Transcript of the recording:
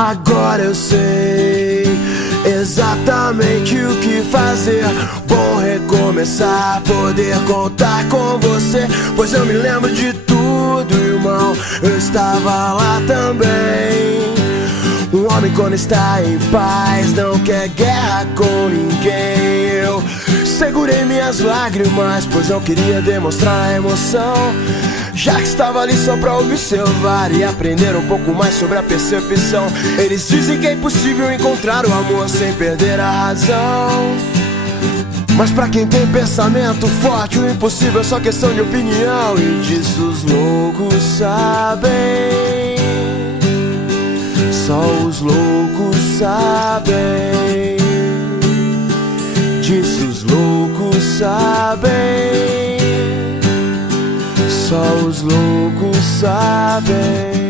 Agora eu sei exatamente o que fazer. Bom recomeçar, poder contar com você, pois eu me lembro de tudo, irmão. Eu estava lá também. Um homem quando está em paz não quer guerra com ninguém. Eu segurei minhas lágrimas, pois não queria demonstrar emoção, já que estava ali só pra observar e aprender um pouco mais sobre a percepção. Eles dizem que é impossível encontrar o amor sem perder a razão, mas pra quem tem pensamento forte, o impossível é só questão de opinião. E disso os loucos sabem, só os loucos sabem. Disso os loucos sabem, só os loucos sabem.